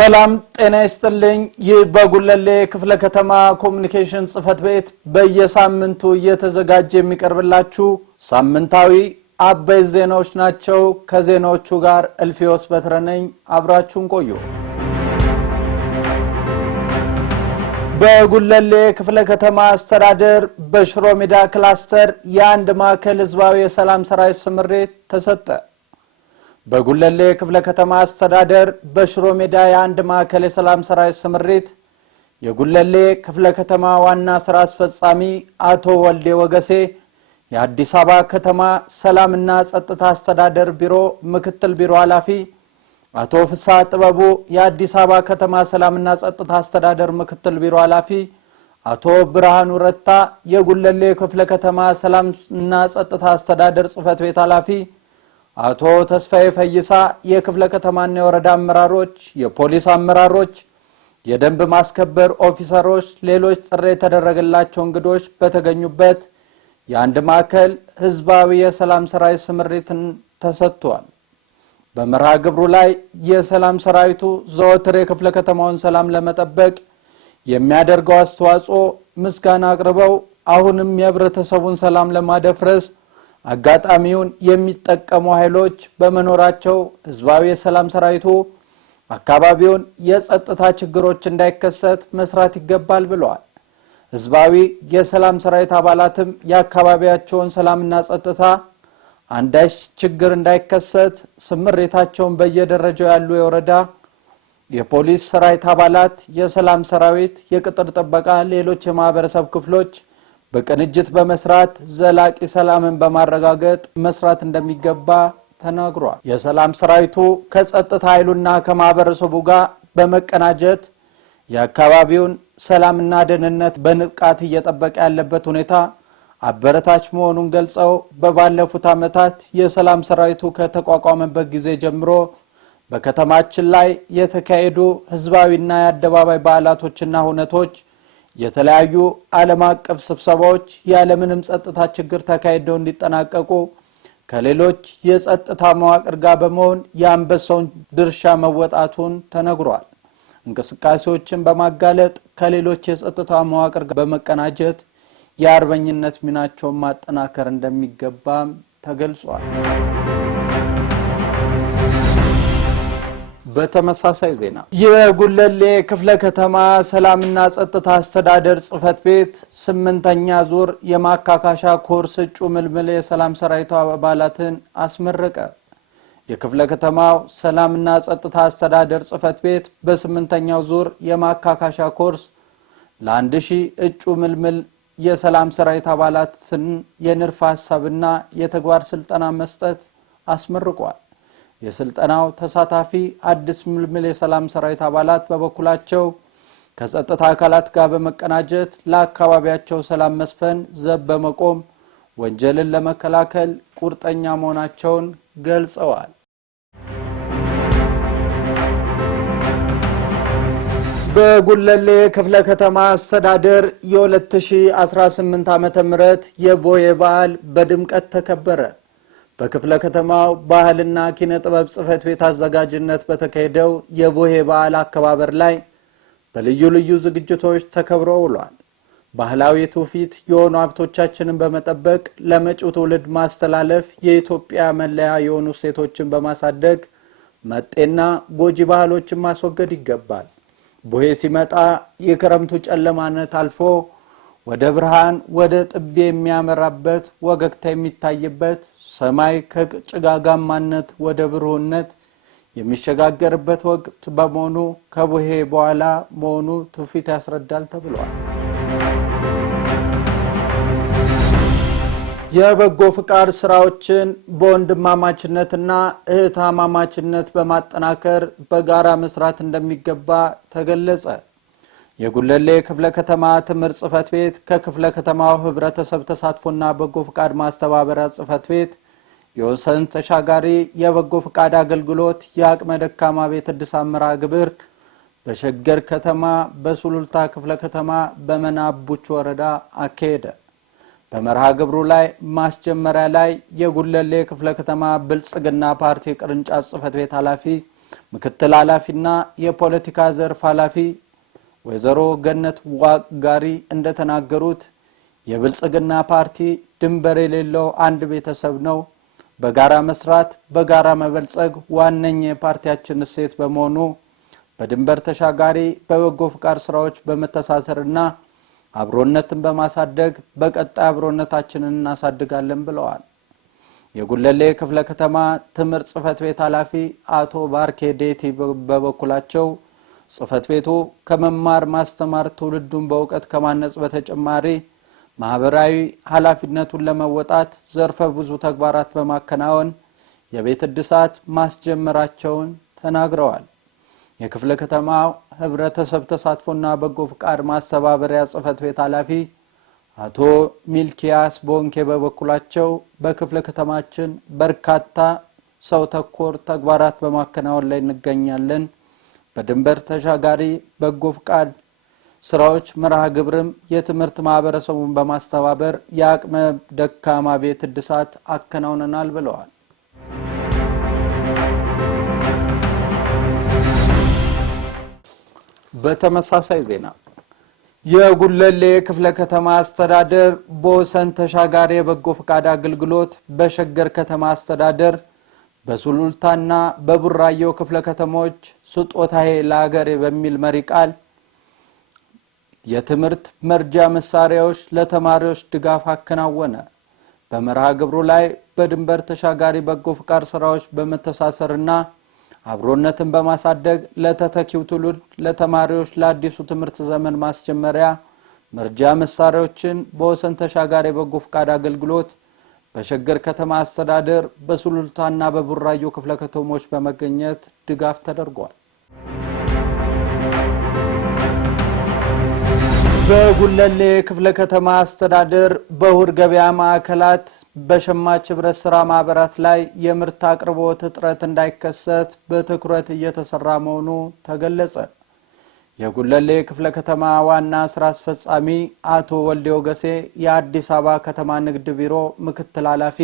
ሰላም ጤና ይስጥልኝ። በጉለሌ ክፍለ ከተማ ኮሙኒኬሽን ጽፈት ቤት በየሳምንቱ እየተዘጋጀ የሚቀርብላችሁ ሳምንታዊ አበይ ዜናዎች ናቸው። ከዜናዎቹ ጋር እልፊዮስ በትረነኝ አብራችሁን ቆዩ። በጉለሌ ክፍለ ከተማ አስተዳደር በሽሮ ሜዳ ክላስተር የአንድ ማዕከል ህዝባዊ የሰላም ሰራዊት ስምሪት ተሰጠ። በጉለሌ ክፍለ ከተማ አስተዳደር በሽሮ ሜዳ የአንድ ማዕከል የሰላም ሰራዊት ስምሪት የጉለሌ ክፍለ ከተማ ዋና ስራ አስፈጻሚ አቶ ወልዴ ወገሴ፣ የአዲስ አበባ ከተማ ሰላምና ጸጥታ አስተዳደር ቢሮ ምክትል ቢሮ ኃላፊ አቶ ፍስሐ ጥበቡ፣ የአዲስ አበባ ከተማ ሰላምና ጸጥታ አስተዳደር ምክትል ቢሮ ኃላፊ አቶ ብርሃኑ ረታ፣ የጉለሌ ክፍለ ከተማ ሰላምና ጸጥታ አስተዳደር ጽፈት ቤት ኃላፊ አቶ ተስፋዬ ፈይሳ፣ የክፍለ ከተማና የወረዳ አመራሮች፣ የፖሊስ አመራሮች፣ የደንብ ማስከበር ኦፊሰሮች፣ ሌሎች ጥሪ የተደረገላቸው እንግዶች በተገኙበት የአንድ ማዕከል ህዝባዊ የሰላም ሰራዊት ስምሪትን ተሰጥቷል። በመርሃ ግብሩ ላይ የሰላም ሰራዊቱ ዘወትር የክፍለ ከተማውን ሰላም ለመጠበቅ የሚያደርገው አስተዋጽኦ ምስጋና አቅርበው አሁንም የህብረተሰቡን ሰላም ለማደፍረስ አጋጣሚውን የሚጠቀሙ ኃይሎች በመኖራቸው ህዝባዊ የሰላም ሰራዊቱ አካባቢውን የጸጥታ ችግሮች እንዳይከሰት መስራት ይገባል ብለዋል። ህዝባዊ የሰላም ሰራዊት አባላትም የአካባቢያቸውን ሰላምና ጸጥታ አንዳች ችግር እንዳይከሰት ስምሪታቸውን በየደረጃው ያሉ የወረዳ የፖሊስ ሰራዊት አባላት፣ የሰላም ሰራዊት፣ የቅጥር ጥበቃ፣ ሌሎች የማህበረሰብ ክፍሎች በቅንጅት በመስራት ዘላቂ ሰላምን በማረጋገጥ መስራት እንደሚገባ ተናግሯል። የሰላም ሰራዊቱ ከጸጥታ ኃይሉና ከማህበረሰቡ ጋር በመቀናጀት የአካባቢውን ሰላምና ደህንነት በንቃት እየጠበቀ ያለበት ሁኔታ አበረታች መሆኑን ገልጸው በባለፉት ዓመታት የሰላም ሰራዊቱ ከተቋቋመበት ጊዜ ጀምሮ በከተማችን ላይ የተካሄዱ ህዝባዊና የአደባባይ በዓላቶችና ሁነቶች፣ የተለያዩ ዓለም አቀፍ ስብሰባዎች ያለምንም ጸጥታ ችግር ተካሂደው እንዲጠናቀቁ ከሌሎች የጸጥታ መዋቅር ጋር በመሆን የአንበሳውን ድርሻ መወጣቱን ተነግሯል። እንቅስቃሴዎችን በማጋለጥ ከሌሎች የጸጥታ መዋቅር ጋር በመቀናጀት የአርበኝነት ሚናቸውን ማጠናከር እንደሚገባም ተገልጿል። በተመሳሳይ ዜና የጉለሌ ክፍለ ከተማ ሰላምና ጸጥታ አስተዳደር ጽፈት ቤት 8ኛ ዙር የማካካሻ ኮርስ እጩ ምልምል የሰላም ሰራዊት አባላትን አስመረቀ። የክፍለ ከተማው ሰላምና ጸጥታ አስተዳደር ጽፈት ቤት በ8ኛው ዙር የማካካሻ ኮርስ ለ1000 እጩ ምልምል የሰላም ሰራዊት አባላትን የንድፈ ሐሳብና የተግባር ስልጠና መስጠት አስመርቋል። የስልጠናው ተሳታፊ አዲስ ምልምል የሰላም ሰራዊት አባላት በበኩላቸው ከጸጥታ አካላት ጋር በመቀናጀት ለአካባቢያቸው ሰላም መስፈን ዘብ በመቆም ወንጀልን ለመከላከል ቁርጠኛ መሆናቸውን ገልጸዋል። በጉለሌ ክፍለ ከተማ አስተዳደር የ2018 ዓመተ ምህረት የቦዬ በዓል በድምቀት ተከበረ። በክፍለ ከተማው ባህልና ኪነ ጥበብ ጽፈት ቤት አዘጋጅነት በተካሄደው የቦዬ በዓል አከባበር ላይ በልዩ ልዩ ዝግጅቶች ተከብሮ ውሏል። ባህላዊ ትውፊት የሆኑ ሀብቶቻችንን በመጠበቅ ለመጪው ትውልድ ማስተላለፍ የኢትዮጵያ መለያ የሆኑ ሴቶችን በማሳደግ መጤና ጎጂ ባህሎችን ማስወገድ ይገባል። ቦዬ ሲመጣ የክረምቱ ጨለማነት አልፎ ወደ ብርሃን ወደ ጥቤ የሚያመራበት ወገግታ የሚታይበት ሰማይ ከጭጋጋማነት ወደ ብሩህነት የሚሸጋገርበት ወቅት በመሆኑ ከቦዬ በኋላ መሆኑ ትውፊት ያስረዳል ተብሏል። የበጎ ፍቃድ ስራዎችን በወንድማማችነትና እህትማማችነት በማጠናከር በጋራ መስራት እንደሚገባ ተገለጸ። የጉለሌ ክፍለ ከተማ ትምህርት ጽፈት ቤት ከክፍለ ከተማው ህብረተሰብ ተሳትፎና በጎ ፍቃድ ማስተባበሪያ ጽፈት ቤት የወሰን ተሻጋሪ የበጎ ፍቃድ አገልግሎት የአቅመ ደካማ ቤት እድሳት መርሃ ግብር በሸገር ከተማ በሱሉልታ ክፍለ ከተማ በመናቡች ወረዳ አካሄደ። በመርሃ ግብሩ ላይ ማስጀመሪያ ላይ የጉለሌ ክፍለ ከተማ ብልጽግና ፓርቲ ቅርንጫፍ ጽፈት ቤት ኃላፊ ምክትል ኃላፊና የፖለቲካ ዘርፍ ኃላፊ ወይዘሮ ገነት ዋጋሪ እንደተናገሩት የብልጽግና ፓርቲ ድንበር የሌለው አንድ ቤተሰብ ነው። በጋራ መስራት በጋራ መበልጸግ ዋነኛ የፓርቲያችን እሴት በመሆኑ በድንበር ተሻጋሪ በበጎ ፍቃድ ስራዎች በመተሳሰርና አብሮነትን በማሳደግ በቀጣይ አብሮነታችንን እናሳድጋለን ብለዋል። የጉለሌ ክፍለ ከተማ ትምህርት ጽፈት ቤት ኃላፊ አቶ ባርኬ ዴቲ በበኩላቸው ጽፈት ቤቱ ከመማር ማስተማር ትውልዱን በእውቀት ከማነጽ በተጨማሪ ማህበራዊ ኃላፊነቱን ለመወጣት ዘርፈ ብዙ ተግባራት በማከናወን የቤት እድሳት ማስጀመራቸውን ተናግረዋል። የክፍለ ከተማው ህብረተሰብ ተሳትፎና በጎ ፍቃድ ማስተባበሪያ ጽፈት ቤት ኃላፊ አቶ ሚልኪያስ ቦንኬ በበኩላቸው በክፍለ ከተማችን በርካታ ሰው ተኮር ተግባራት በማከናወን ላይ እንገኛለን። በድንበር ተሻጋሪ በጎ ፍቃድ ስራዎች መርሃ ግብርም የትምህርት ማህበረሰቡን በማስተባበር የአቅመ ደካማ ቤት እድሳት አከናውነናል ብለዋል። በተመሳሳይ ዜና የጉለሌ ክፍለ ከተማ አስተዳደር በወሰን ተሻጋሪ የበጎ ፍቃድ አገልግሎት በሸገር ከተማ አስተዳደር በሱሉልታና በቡራዮ ክፍለ ከተሞች ስጦታዬ ለሀገሬ በሚል መሪ ቃል የትምህርት መርጃ መሳሪያዎች ለተማሪዎች ድጋፍ አከናወነ። በመርሃ ግብሩ ላይ በድንበር ተሻጋሪ በጎ ፍቃድ ስራዎች በመተሳሰርና አብሮነትን በማሳደግ ለተተኪው ትውልድ ለተማሪዎች ለአዲሱ ትምህርት ዘመን ማስጀመሪያ መርጃ መሳሪያዎችን በወሰን ተሻጋሪ በጎ ፍቃድ አገልግሎት በሸገር ከተማ አስተዳደር በሱሉልታና በቡራዮ ክፍለ ከተሞች በመገኘት ድጋፍ ተደርጓል። በጉለሌ ክፍለ ከተማ አስተዳደር በእሁድ ገበያ ማዕከላት በሸማች ህብረት ስራ ማህበራት ላይ የምርት አቅርቦት እጥረት እንዳይከሰት በትኩረት እየተሰራ መሆኑ ተገለጸ። የጉለሌ ክፍለ ከተማ ዋና ስራ አስፈጻሚ አቶ ወልዴ ወገሴ፣ የአዲስ አበባ ከተማ ንግድ ቢሮ ምክትል ኃላፊ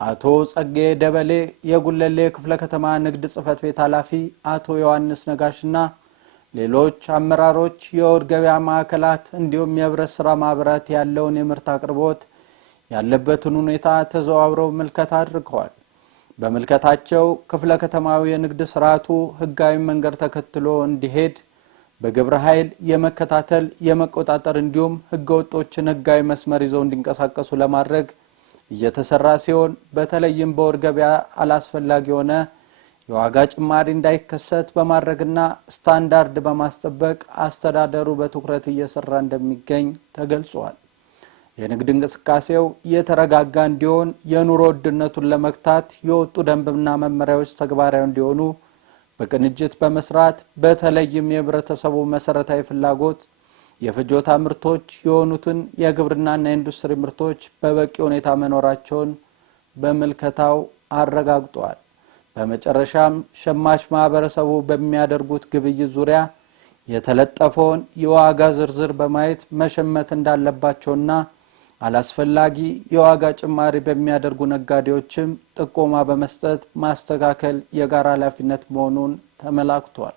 አቶ ጸጌ ደበሌ፣ የጉለሌ ክፍለ ከተማ ንግድ ጽፈት ቤት ኃላፊ አቶ ዮሐንስ ነጋሽና ሌሎች አመራሮች የእሁድ ገበያ ማዕከላት እንዲሁም የህብረት ስራ ማህበራት ያለውን የምርት አቅርቦት ያለበትን ሁኔታ ተዘዋውረው ምልከታ አድርገዋል። በምልከታቸው ክፍለ ከተማው የንግድ ስርዓቱ ህጋዊ መንገድ ተከትሎ እንዲሄድ በግብረ ኃይል የመከታተል የመቆጣጠር እንዲሁም ህገወጦችን ህጋዊ መስመር ይዘው እንዲንቀሳቀሱ ለማድረግ እየተሰራ ሲሆን በተለይም በእሁድ ገበያ አላስፈላጊ የሆነ የዋጋ ጭማሪ እንዳይከሰት በማድረግና ስታንዳርድ በማስጠበቅ አስተዳደሩ በትኩረት እየሰራ እንደሚገኝ ተገልጿል። የንግድ እንቅስቃሴው የተረጋጋ እንዲሆን የኑሮ ውድነቱን ለመግታት የወጡ ደንብና መመሪያዎች ተግባራዊ እንዲሆኑ በቅንጅት በመስራት በተለይም የህብረተሰቡ መሰረታዊ ፍላጎት የፍጆታ ምርቶች የሆኑትን የግብርናና የኢንዱስትሪ ምርቶች በበቂ ሁኔታ መኖራቸውን በመልከታው አረጋግጧል። በመጨረሻም ሸማች ማህበረሰቡ በሚያደርጉት ግብይት ዙሪያ የተለጠፈውን የዋጋ ዝርዝር በማየት መሸመት እንዳለባቸውና አላስፈላጊ የዋጋ ጭማሪ በሚያደርጉ ነጋዴዎችም ጥቆማ በመስጠት ማስተካከል የጋራ ኃላፊነት መሆኑን ተመላክቷል።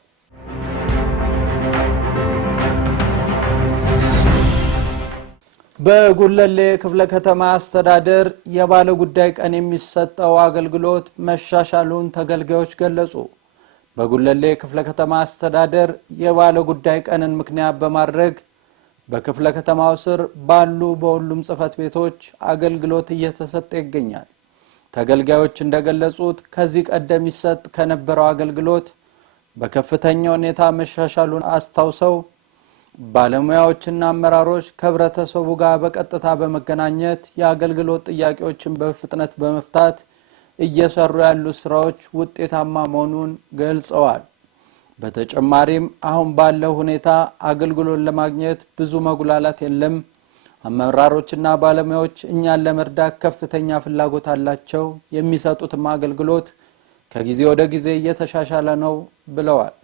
በጉለሌ ክፍለ ከተማ አስተዳደር የባለ ጉዳይ ቀን የሚሰጠው አገልግሎት መሻሻሉን ተገልጋዮች ገለጹ። በጉለሌ ክፍለ ከተማ አስተዳደር የባለ ጉዳይ ቀንን ምክንያት በማድረግ በክፍለ ከተማው ስር ባሉ በሁሉም ጽፈት ቤቶች አገልግሎት እየተሰጠ ይገኛል። ተገልጋዮች እንደገለጹት ከዚህ ቀደም ይሰጥ ከነበረው አገልግሎት በከፍተኛ ሁኔታ መሻሻሉን አስታውሰው ባለሙያዎችና አመራሮች ከህብረተሰቡ ጋር በቀጥታ በመገናኘት የአገልግሎት ጥያቄዎችን በፍጥነት በመፍታት እየሰሩ ያሉ ስራዎች ውጤታማ መሆኑን ገልጸዋል። በተጨማሪም አሁን ባለው ሁኔታ አገልግሎት ለማግኘት ብዙ መጉላላት የለም። አመራሮችና ባለሙያዎች እኛን ለመርዳት ከፍተኛ ፍላጎት አላቸው። የሚሰጡትም አገልግሎት ከጊዜ ወደ ጊዜ እየተሻሻለ ነው ብለዋል።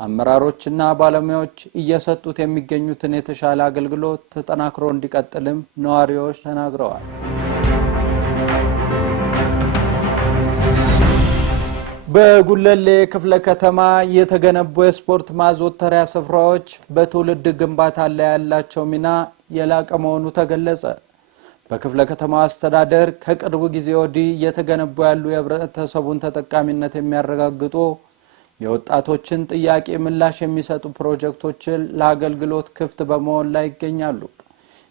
አመራሮችና ባለሙያዎች እየሰጡት የሚገኙትን የተሻለ አገልግሎት ተጠናክሮ እንዲቀጥልም ነዋሪዎች ተናግረዋል። በጉለሌ ክፍለ ከተማ የተገነቡ የስፖርት ማዘውተሪያ ስፍራዎች በትውልድ ግንባታ ላይ ያላቸው ሚና የላቀ መሆኑ ተገለጸ። በክፍለ ከተማው አስተዳደር ከቅርብ ጊዜ ወዲህ የተገነቡ ያሉ የህብረተሰቡን ተጠቃሚነት የሚያረጋግጡ የወጣቶችን ጥያቄ ምላሽ የሚሰጡ ፕሮጀክቶችን ለአገልግሎት ክፍት በመሆን ላይ ይገኛሉ።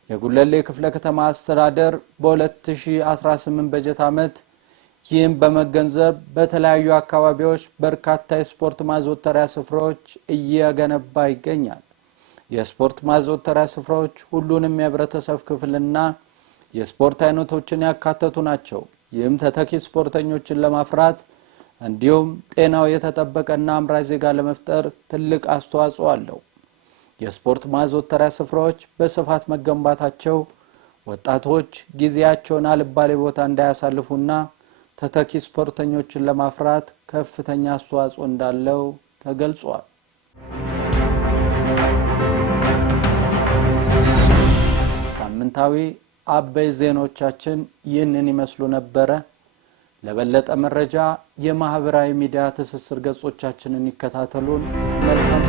የጉለሌ ክፍለ ከተማ አስተዳደር በ2018 በጀት ዓመት ይህም በመገንዘብ በተለያዩ አካባቢዎች በርካታ የስፖርት ማዘውተሪያ ስፍራዎች እየገነባ ይገኛል። የስፖርት ማዘውተሪያ ስፍራዎች ሁሉንም የህብረተሰብ ክፍልና የስፖርት አይነቶችን ያካተቱ ናቸው። ይህም ተተኪ ስፖርተኞችን ለማፍራት እንዲሁም ጤናው የተጠበቀና አምራች ዜጋ ለመፍጠር ትልቅ አስተዋጽኦ አለው። የስፖርት ማዘውተሪያ ስፍራዎች በስፋት መገንባታቸው ወጣቶች ጊዜያቸውን አልባሌ ቦታ እንዳያሳልፉና ተተኪ ስፖርተኞችን ለማፍራት ከፍተኛ አስተዋጽኦ እንዳለው ተገልጿል። ሳምንታዊ አበይ ዜናዎቻችን ይህንን ይመስሉ ነበር። ለበለጠ መረጃ የማህበራዊ ሚዲያ ትስስር ገጾቻችንን ይከታተሉን። መልካም